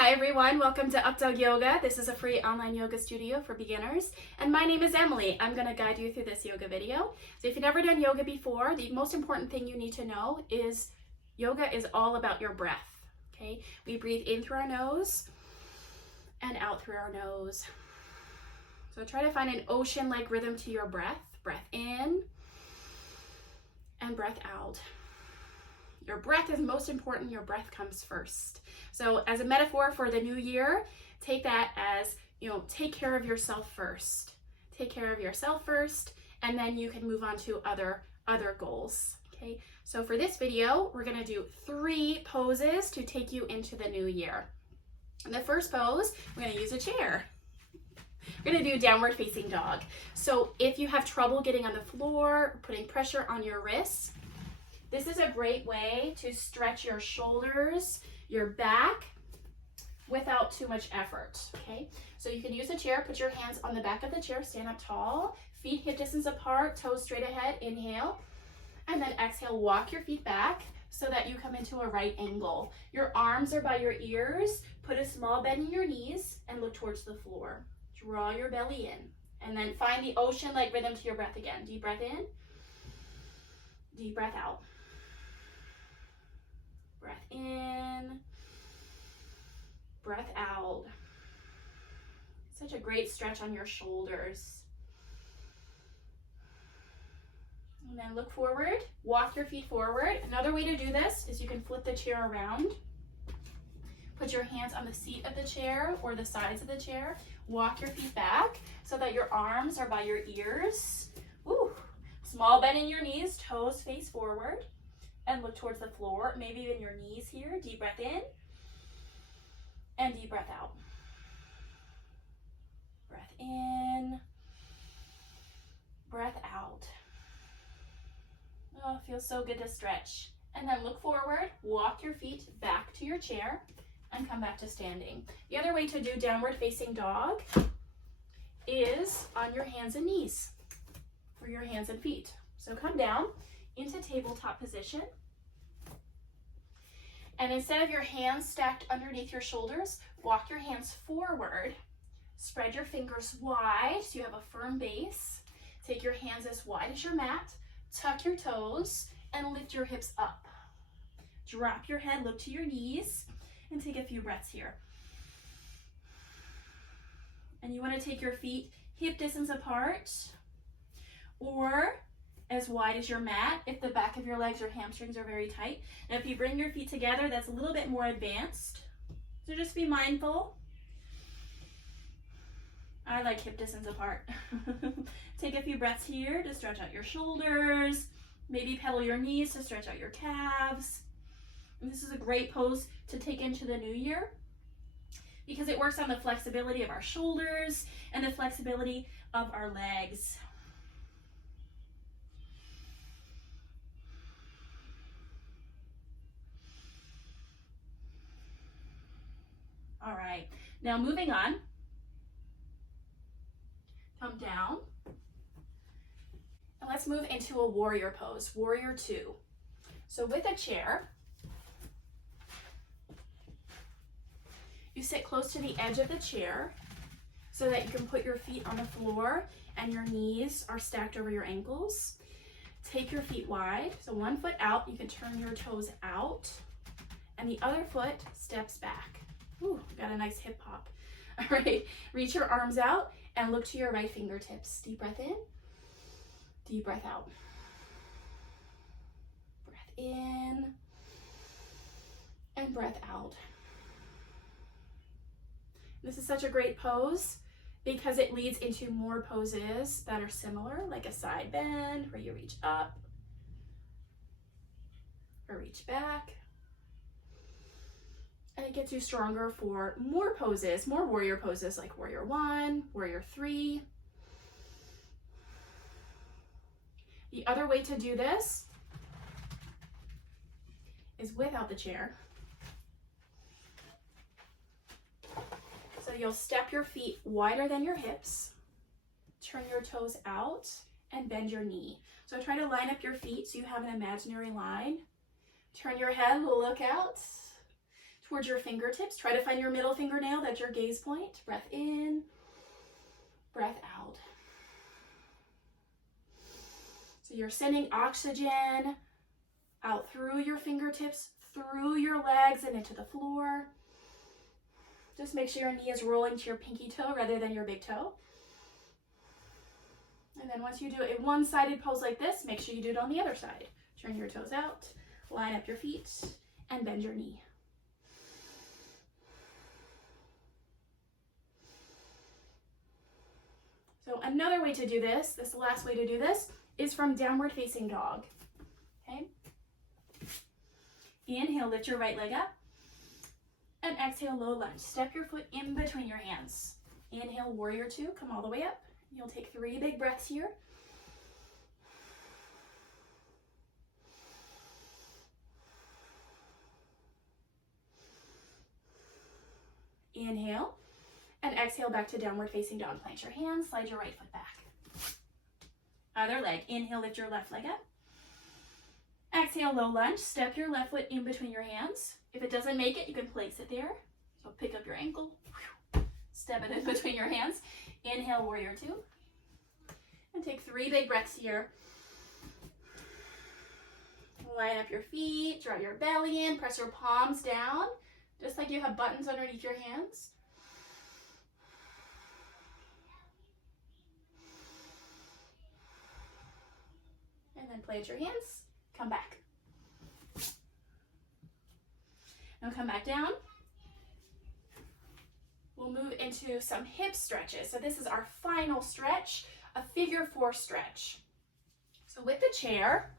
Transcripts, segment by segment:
Hi everyone, welcome to Updawg-Yoga. This is a free online yoga studio for beginners, and my name is Emily. I'm going to guide you through this yoga video. So if you've never done yoga before, the most important thing you need to know is yoga is all about your breath, okay? We breathe in through our nose and out through our nose. So try to find an ocean-like rhythm to your breath. Breath in and breath out. Your breath is most important. Your breath comes first. So as a metaphor for the new year, take that as, take care of yourself first. Take care of yourself first, and then you can move on to other goals. Okay, so for this video, we're gonna do 3 poses to take you into the new year. And the first pose, we're gonna use a chair. We're gonna do downward facing dog. So if you have trouble getting on the floor, putting pressure on your wrists, this is a great way to stretch your shoulders, your back, without too much effort, okay? So you can use a chair, put your hands on the back of the chair, stand up tall, feet hip distance apart, toes straight ahead, inhale, and then exhale, walk your feet back so that you come into a right angle. Your arms are by your ears, put a small bend in your knees, and look towards the floor. Draw your belly in, and then find the ocean-like rhythm to your breath again. Deep breath in, deep breath out. Breath in, breath out. Such a great stretch on your shoulders. And then look forward, walk your feet forward. Another way to do this is you can flip the chair around. Put your hands on the seat of the chair or the sides of the chair. Walk your feet back so that your arms are by your ears. Ooh. Small bend in your knees, toes face forward. And look towards the floor, maybe even your knees here. Deep breath in and deep breath out. Breath in, breath out. Oh, it feels so good to stretch. And then look forward, walk your feet back to your chair and come back to standing. The other way to do downward facing dog is on your hands and knees for your hands and feet. So come down into tabletop position. And instead of your hands stacked underneath your shoulders, walk your hands forward. Spread your fingers wide so you have a firm base. Take your hands as wide as your mat. Tuck your toes and lift your hips up. Drop your head, look to your knees, and take a few breaths here. And you want to take your feet hip distance apart or as wide as your mat if the back of your legs or hamstrings are very tight. And if you bring your feet together, that's a little bit more advanced. So just be mindful. I like hip distance apart. Take a few breaths here to stretch out your shoulders. Maybe pedal your knees to stretch out your calves. And this is a great pose to take into the new year because it works on the flexibility of our shoulders and the flexibility of our legs. All right, now moving on, come down, and let's move into a warrior pose, warrior 2. So with a chair, you sit close to the edge of the chair so that you can put your feet on the floor and your knees are stacked over your ankles. Take your feet wide, so one foot out, you can turn your toes out, and the other foot steps back. Ooh, got a nice hip hop. All right, reach your arms out and look to your right fingertips. Deep breath in, deep breath out. Breath in and breath out. This is such a great pose because it leads into more poses that are similar, like a side bend where you reach up or reach back. And it gets you stronger for more poses, more warrior poses like warrior 1, warrior 3. The other way to do this is without the chair. So you'll step your feet wider than your hips, turn your toes out, and bend your knee. So try to line up your feet so you have an imaginary line. Turn your head, look out towards your fingertips. Try to find your middle fingernail. That's your gaze point. Breath in, breath out. So you're sending oxygen out through your fingertips, through your legs, and into the floor. Just make sure your knee is rolling to your pinky toe rather than your big toe. And then once you do a one-sided pose like this, make sure you do it on the other side. Turn your toes out, line up your feet, and bend your knee. So another way to do this last way to do this, is from downward facing dog. Okay? Inhale, lift your right leg up. And exhale, low lunge. Step your foot in between your hands. Inhale, warrior two, come all the way up. You'll take 3 big breaths here. Inhale, and exhale back to downward facing dog. Plant your hands, slide your right foot back. Other leg, inhale, lift your left leg up. Exhale, low lunge, step your left foot in between your hands. If it doesn't make it, you can place it there. So pick up your ankle, step it in between your hands. Inhale, warrior two. And take 3 big breaths here. Line up your feet, draw your belly in, press your palms down, just like you have buttons underneath your hands. And then plant your hands, come back. Now come back down. We'll move into some hip stretches. So this is our final stretch, a figure 4 stretch. So with the chair,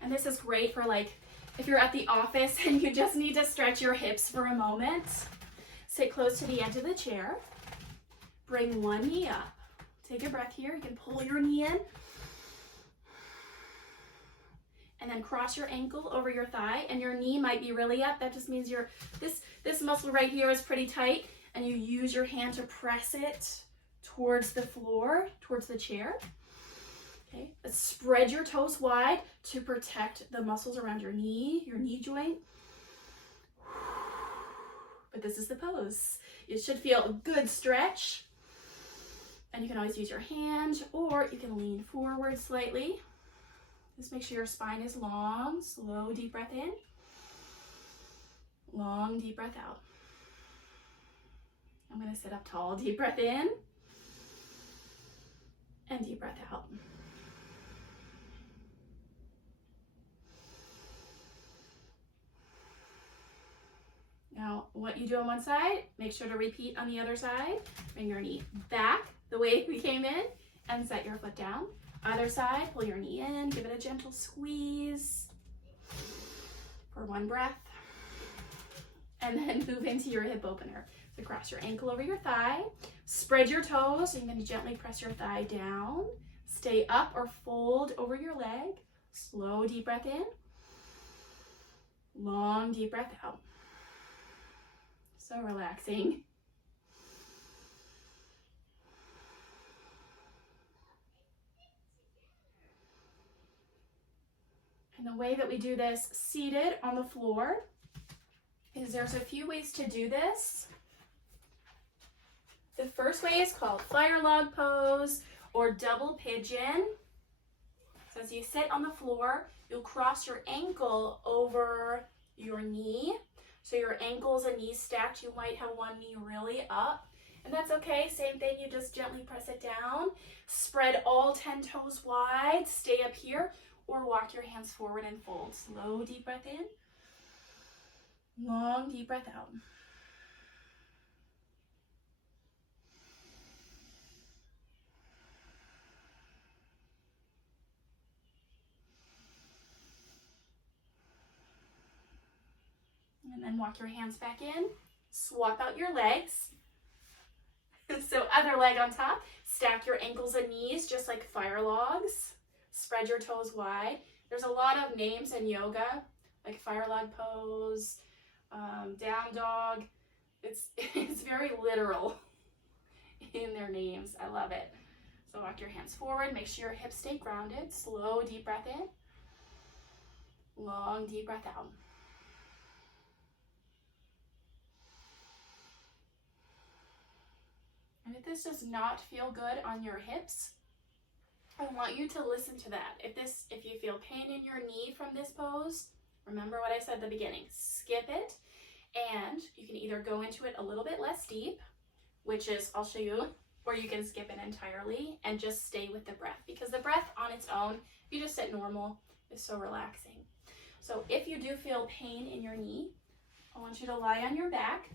and this is great for like if you're at the office and you just need to stretch your hips for a moment. Sit close to the edge of the chair. Bring one knee up. Take a breath here. You can pull your knee in. And then cross your ankle over your thigh, and your knee might be really up. That just means this muscle right here is pretty tight, and you use your hand to press it towards the floor, towards the chair. Okay, let's spread your toes wide to protect the muscles around your knee joint. But this is the pose. It should feel a good stretch. And you can always use your hand, or you can lean forward slightly. Just make sure your spine is long. Slow, deep breath in. Long, deep breath out. I'm going to sit up tall. Deep breath in. And deep breath out. Now, what you do on one side, make sure to repeat on the other side. Bring your knee back the way we came in and set your foot down. Other side, pull your knee in, give it a gentle squeeze for one breath, and then move into your hip opener. So cross your ankle over your thigh, spread your toes, so you're going to gently press your thigh down, stay up or fold over your leg, slow deep breath in, long deep breath out. So relaxing. And the way that we do this seated on the floor is there's a few ways to do this. The first way is called fire log pose or double pigeon. So as you sit on the floor, you'll cross your ankle over your knee. So your ankles and knees stacked, you might have one knee really up. And that's okay, same thing, you just gently press it down. Spread all 10 toes wide, stay up here. Or walk your hands forward and fold. Slow, deep breath in. Long, deep breath out. And then walk your hands back in. Swap out your legs. So other leg on top. Stack your ankles and knees just like fire logs. Spread your toes wide. There's a lot of names in yoga, like fire log pose, down dog. It's very literal in their names. I love it. So walk your hands forward. Make sure your hips stay grounded. Slow, deep breath in. Long, deep breath out. And if this does not feel good on your hips, I want you to listen to that. If you feel pain in your knee from this pose, remember what I said at the beginning. Skip it, and you can either go into it a little bit less deep, which is, I'll show you, or you can skip it entirely and just stay with the breath, because the breath on its own, if you just sit normal, is so relaxing. So if you do feel pain in your knee, I want you to lie on your back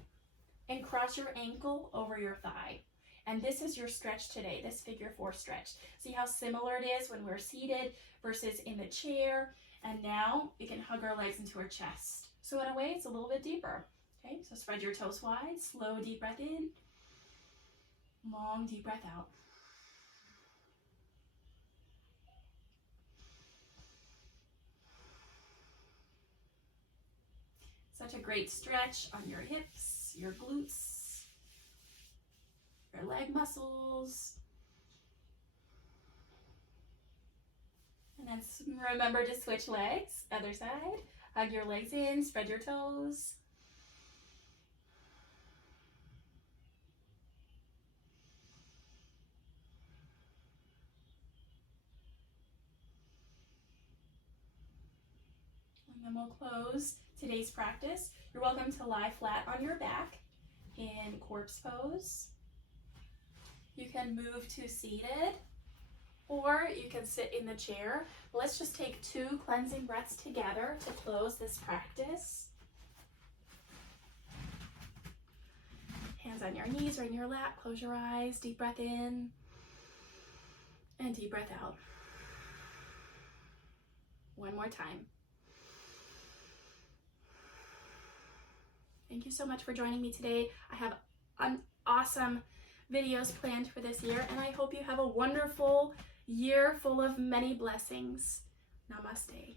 and cross your ankle over your thigh. And this is your stretch today, this figure 4 stretch. See how similar it is when we're seated versus in the chair. And now we can hug our legs into our chest. So in a way, it's a little bit deeper. Okay, so spread your toes wide, slow, deep breath in, long, deep breath out. Such a great stretch on your hips, your glutes, your leg muscles. And then remember to switch legs, other side. Hug your legs in, spread your toes. And then we'll close today's practice. You're welcome to lie flat on your back in corpse pose. You can move to seated, or you can sit in the chair. Let's just take 2 cleansing breaths together to close this practice. Hands on your knees or in your lap, close your eyes, deep breath in, and deep breath out. One more time. Thank you so much for joining me today. I have awesome videos planned for this year, and I hope you have a wonderful year full of many blessings. Namaste.